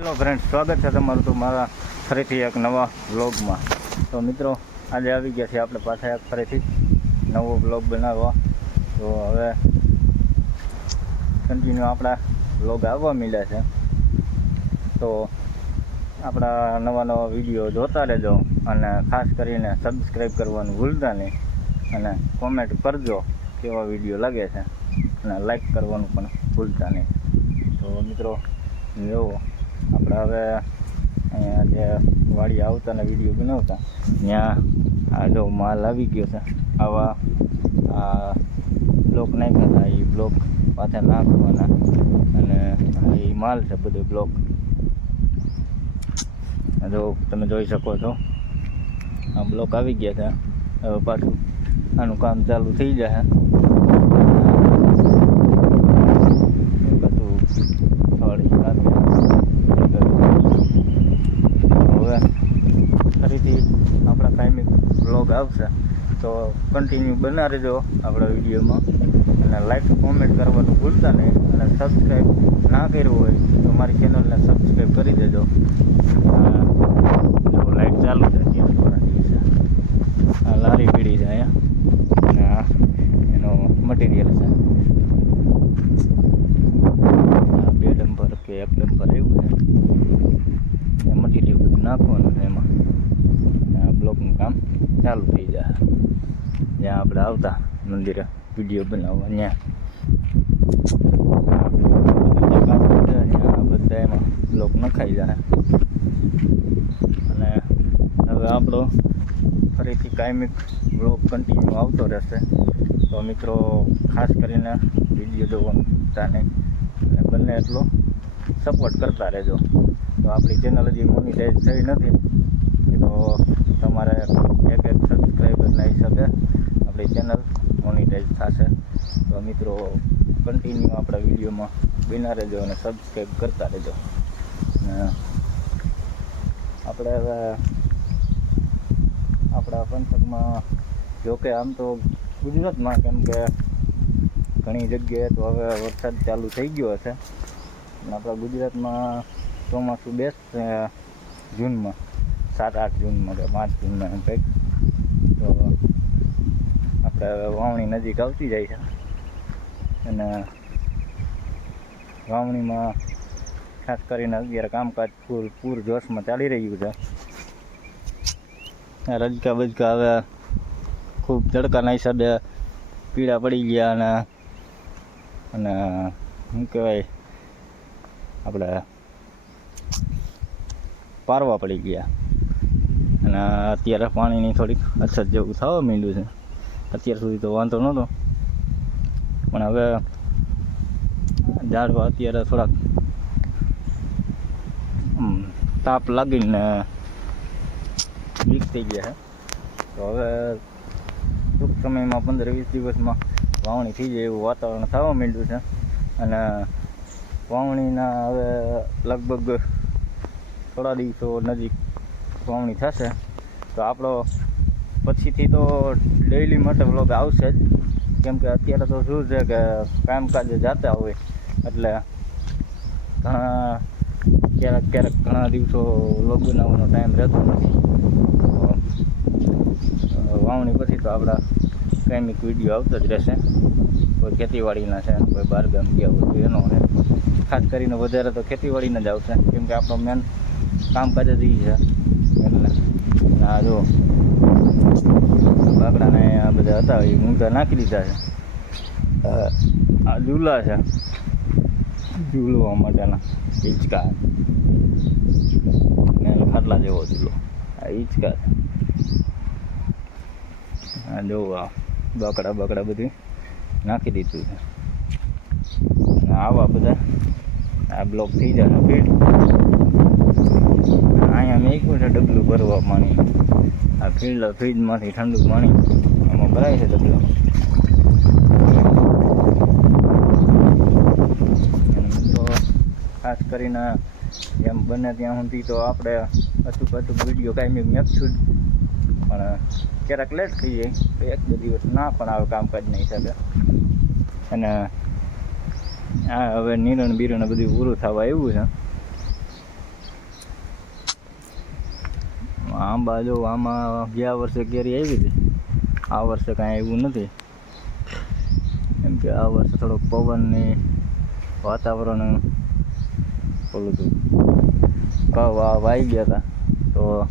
Hello friend સ્વાગત છે તમારું તો મારા ફરીથી એક નવા વ્લોગમાં. તો મિત્રો, આજે આવી ગયા છે આપણે પાછા એક ફરીથી નવો વ્લોગ બનાવવા. તો હવે કન્ટિન્યુ આપણા વ્લોગ આવવા મળ્યા છે. તો આપણા નવા નવા વીડિયો જોતા રહેજો અને ખાસ કરીને સબસ્ક્રાઈબ કરવાનું ભૂલતા નહીં અને કોમેન્ટ કરજો કેવા વીડિયો લાગે છે. અને લાઈક કરવાનું પણ ભૂલતા નહીં. તો મિત્રો, જોવો. આપણે હવે અહીંયા જે વાડી આવતા ને વીડિયો બનાવતા, ત્યાં આ જો માલ આવી ગયો છે. આવા આ બ્લોક નાખ્યા હતા, એ બ્લોક પાછા નાખવાના અને એ માલ છે બધો બ્લોક જો તમે જોઈ શકો છો, આ બ્લોક આવી ગયા છે. હવે પાછું આનું કામ ચાલુ થઈ જશે બધું થોડી હવે ફરીથી આપણા કાયમી બ્લોગ આવશે, તો કન્ટિન્યુ બના રહેજો આપણા વિડીયોમાં. અને લાઈક કોમેન્ટ કરવાનું ભૂલતા નહીં. અને સબસ્ક્રાઈબ ના કર્યું હોય, તો મારી ચેનલને સબસ્ક્રાઈબ કરી દેજો. લાઈટ ચાલુ છે આ લારી પીડી છે અહીંયા. અને એનો મટીરિયલ છે. બે ડમ્પર કે એક ડમ્પર એવું છે. એ મટીરિયલ બધું નાખવાનું એમાં. આ બ્લોકનું કામ. ચાલુ થઈ જાય. જ્યાં આપણે આવતા મંદિરે વીડિયો બનાવવા, ત્યાં. બધું ત્યાં એમાં બ્લોક નખાઈ જાય. અને હવે આપણો ફરીથી કાયમિક બ્લોક કન્ટિન્યુ આવતો રહેશે. તો મિત્રો, ખાસ કરીને વીડિયો જોવાનું ભૂલતા નહીં. અને બંને એટલો સપોર્ટ કરતા રહેજો. તો આપણી ચેનલ હજી મોનિટાઈઝ થઈ નથી. તો તમારે એક એક સબસ્ક્રાઈબરના હિસાબે આપણી ચેનલ મોનિટાઈઝ થશે. તો મિત્રો કન્ટિન્યુ આપણા વિડીયોમાં બિના રહેજો અને સબસ્ક્રાઈબ કરતા રહેજો. આપણે હવે આપણા પંથકમાં જોકે આમ તો ગુજરાતમાં, કેમ કે ઘણી જગ્યાએ તો હવે વરસાદ ચાલુ થઈ ગયો હશે. આપણા ગુજરાતમાં ચોમાસું બેસ્ટ જૂનમાં. સાત, આઠ જૂનમાં કે પાંચ જૂનમાં એમ કંઈક. તો આપણે હવે વાવણી નજીક આવતી જાય છે. અને વાવણીમાં ખાસ કરીને અત્યારે કામકાજ પૂર પૂર જોશમાં ચાલી રહ્યું છે. રજકા બજકા હવે ખૂબ તડકાના હિસાબે પીળા પડી ગયા અને અને શું કહેવાય આપણે પારવા પડી ગયા. અને અત્યારે પાણીની થોડીક અછત જેવું થવા માંડ્યું છે. અત્યાર સુધી તો વાંધો નહોતો. પણ હવે ઝાડવા અત્યારે થોડાક તાપ લાગીને વીક થઈ ગયા છે. તો હવે ટૂંક સમયમાં પંદર વીસ દિવસમાં વાવણી થઈ જાય એવું વાતાવરણ થવા માંડ્યું છે. અને વાવણીના હવે લગભગ થોડા દિવસો નજીક વાવણી થશે. તો આપણો પછીથી તો ડેઈલી માટે વ્લોગ આવશે જ. કેમ કે અત્યારે તો શું છે કે કામકાજે જતા હોય. એટલે ઘણા, ક્યારેક ક્યારેક ઘણા દિવસો વ્લોગ બનાવવાનો ટાઈમ રહેતો નથી. વાવણી પછી તો આપણા કાયમિક વીડિયો આવતો જ રહેશે. કોઈ ખેતીવાડીના છે, કોઈ બહાર ગામ ગયા હોય તો એનો ને. ખાસ કરીને વધારે તો ખેતીવાડીના જ આવશે. કેમ કે આપણો મેન કામકાજ જ એ છે. આ જો બાકડાને આ બધા હતા, એ મૂંગા નાખી દીધા છે. આ ઝૂલા છે. ઝૂલવા માટેના હિંચકા. ને ખાટલા જેવો ઝૂલો. આ હિંચકા છે. આ જો, આ બકડા બકડા બધું નાખી દીધું છે. આવા બધા આ બ્લોક થઈ જાય ભીડ અહીંયા મેં છે ડબલું ભરવા પાણી. આ ફિલ્ડ ફ્રીજમાંથી ઠંડુ પાણી આમાં ભરાય છે ડબલું ખાસ કરીને એમ બને ત્યાં સુધી તો આપણે અચૂક અચૂક વીડિયો કાંઈ મેકશું પણ ક્યારેક લેટ થઈ જાય તો એક બે દિવસ ના પણ આવે કામકાજ નહીં શકે અને આ હવે નિરણ બિરણ બધું પૂરું થવા આવ્યું છે. આંબા જો આમાં ગયા વર્ષે કેરી આવી હતી. આ વર્ષે કાંઈ આવ્યું નથી. કેમ કે આ વર્ષે થોડોક પવનની વાતાવરણ ઓલું હતું. ક- વા- વાઈ ગયા હતા તો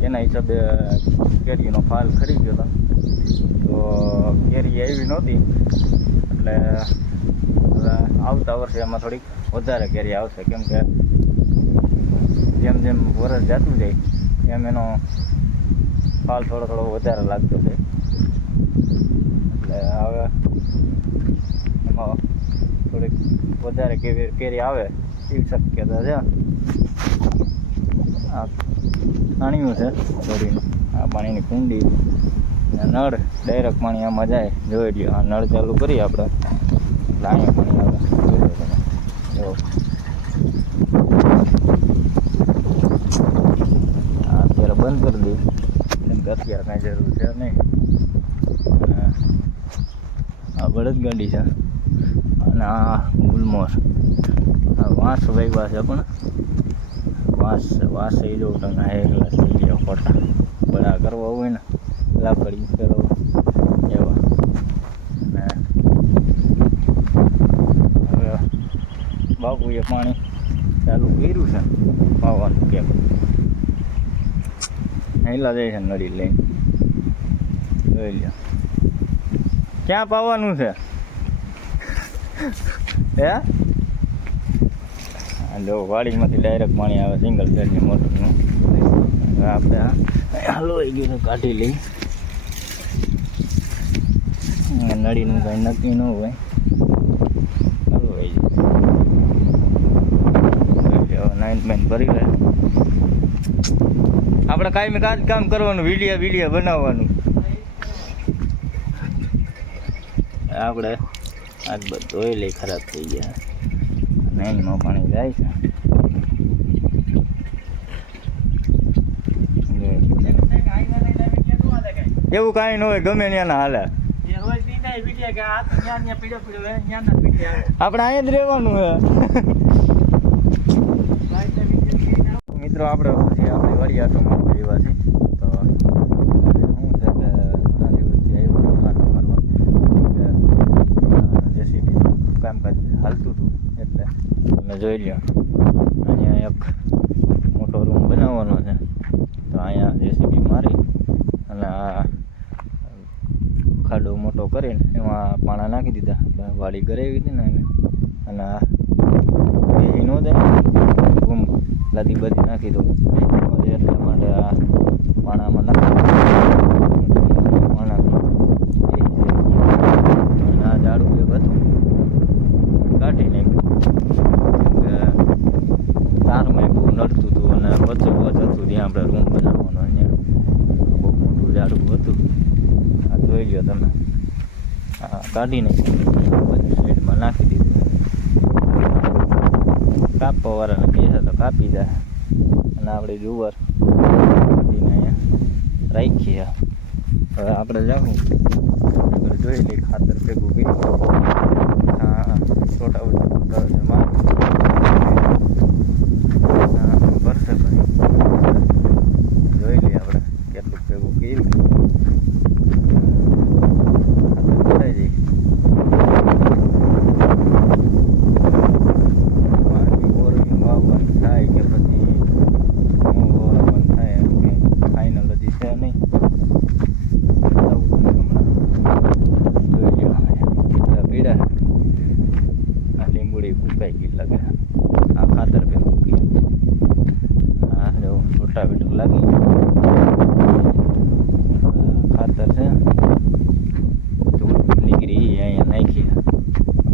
એના હિસાબે કેરીનો ફાલ ખરી ગયો હતો તો કેરી આવી નહોતી. એટલે આવતા વર્ષે એમાં થોડીક વધારે કેરી આવશે. કેમ કે જેમ જેમ વરસ જતું જાય, એમ એનો ફાલ થોડો થોડો વધારે લાગતો છે એટલે હવે એમાં થોડીક વધારે કેવી કેરી આવે, એવી શક્યતા છે. આ પાણીનું છે દોરીનું આ પાણીની કુંડી નળ ડાયરેક્ટ પાણી આમાં જાય. જોઈ લ્યો, આ નળ ચાલુ કરીએ આપણે. એટલે પાણી આવે. જો આ અત્યારે બંધ કરી દઉં કેમ કે અત્યારે કાંઈ જરૂર છે નહીં. આ બળદગાડી છે. અને આ ગુલમોર. આ વાંસ વાગ્યા છે પણ. વાંસ વાંસ એ જો તમે એકલા થઈ ગયા ખોટા. બધા કરવા હોય ને, લાકડી કરો એવા. હવે બાપુએ પાણી ચાલુ કર્યું છે પાવાનું કેમ? હેલા જાય છે નળી લઈને. જોઈ લ્યો. ક્યાં પાવાનું છે? હે? જો વાડીમાંથી ડાયરેક્ટ પાણી આવે સિંગલ સેટની મોટરનું. આપણે હાલો આવી ગયું કાઢી લઈ. નળીનું કાંઈ નક્કી ન હોય. જાય નાઇન મેન ભરી લે આપણે કાયમી કાજ કામ કરવાનું વીડિયો વીડિયો બનાવવાનું. આપણે આજ બધું ઓઇલ ખરાબ થઈ ગયા. નાઇનમાં પાણી જાય છે. એવું કાંઈ ન હોય ગમે ત્યાંના હાલે. આપણે અહીંયા જ રહેવાનું હે. મિત્રો આપણે પછી આપણી વાડી આટો મારવા જેવા છે તો શું છે કે ઘણા દિવસથી આવ્યો આટો મારવા જેસીબી કામકાજ હાલતું હતું, એટલે. તમે જોઈ લ્યો. અહીંયા એક મોટો રૂમ બનાવવાનો છે. તો અહીંયા જેસીબી મારી અને આ ખાડો મોટો કરીને એમાં પાણા નાખી દીધા. વાડી ગરાવી હતી ને એને. અને આ બેહી ન રૂમ લાદી બધી નાખી દઉં એટલા માટે આ પાણામાં નાખી પાણા આ ઝાડું એક હતું. કાઢી નાખ્યું તારમાં બહુ નડતું હતું અને વચ્ચે જતું ત્યાં આપણે રૂમ બનાવવાનો અહીંયા. બહુ મોટું ઝાડું હતું. આ જોઈ લો તમે. હા કાઢી નાખ્યું બધી સાઈડમાં નાખી દીધું. કાપવા વાળાને કહે તો કાપી દે. અને આપણે જુવાર કાપીને અહીંયા રાખીએ. હવે આપણે જાઉં. જોઈ લઈએ ખાતર ભેગું કર્યું. છોટા ઓછા છે માર હા ભરશે ભાઈ જોઈ લઈએ આપણે કેટલું ભેગું કર્યું ખાતર ભરાઈ જાય બાકી બોરવી વાવવાનું થાય કે પછી હું વાવવાનું થાય એમ કે ફાઇનલ હજી છે નહીં આવું જ હમણાં જોઈ લ્યો કેટલા પીડા આ લીંબુડી ફૂંકાઈ ગઈ લાગે આ ખાતર બી મૂકી આ જો છોટા બીટું લાગી આ ખાતર છે ધૂળ નીકળી ઈ અહીંયા નાખી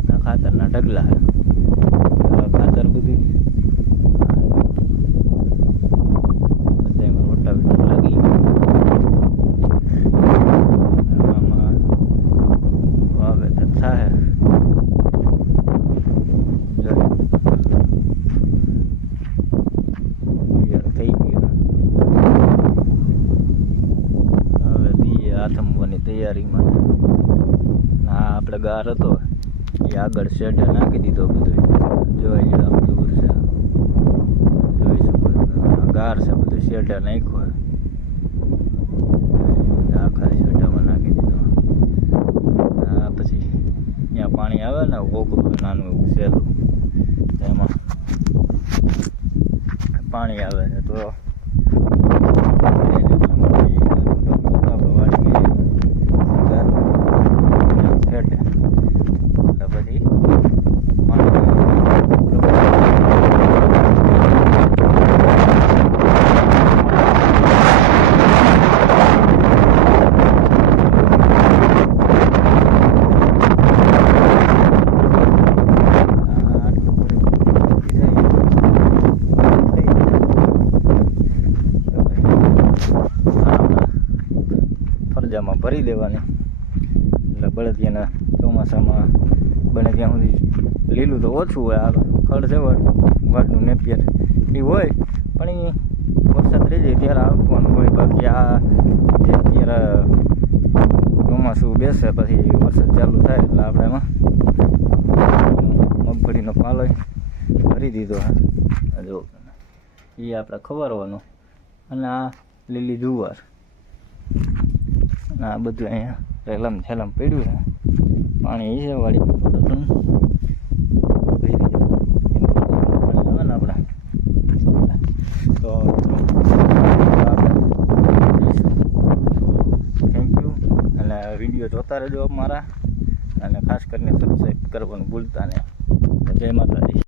આ ખાતરના ઢગલા આ ખાતર બધી બધામાં મોટા બીટું લાગી આમાં વાવેતર થાય જોઈએ તૈયાર થઈ ગયું હવે દીએ આથમવાની તૈયારીમાં ના આપણે ગાર હતો. એ આગળ શેડે નાખી દીધો બધું. જોઈ લો આમ દૂર છે. જોઈ ગાર છે, બધું શેઢા નાખ્યું. આખા શેઢામાં નાખી દીધો. હા પછી ત્યાં પાણી આવે ને કોકરું નાનું એવું સહેલું તો એમાં પાણી આવે ને તો શેઢે એટલે પછી ફરજામાં ભરી દેવાની એટલે બળદિયાના ચોમાસામાં બને ત્યાં સુધી લીલું તો ઓછું હોય આ ખડ છે વડનું નેપિયર એ હોય, પણ એ વરસાદ રહી જાય ત્યારે આવવાનું હોય. બાકી આ જે અત્યારે ચોમાસું બેસે, પછી વરસાદ ચાલુ થાય એટલે આપણે એમાં મગફળીનો પાલો ભરી દીધો જો એ આપણે ખવારવાનું અને આ લીલી જુવાર. આ બધું અહીંયા રેલમ છેલમ પડ્યું છે. પાણી એ છે વાડી આપણે તો થેન્ક યુ અને વીડિયો જોતા રહેજો અમારા. અને ખાસ કરીને સબસ્ક્રાઈબ કરવાનું ભૂલતા નહીં. જય માતાજી.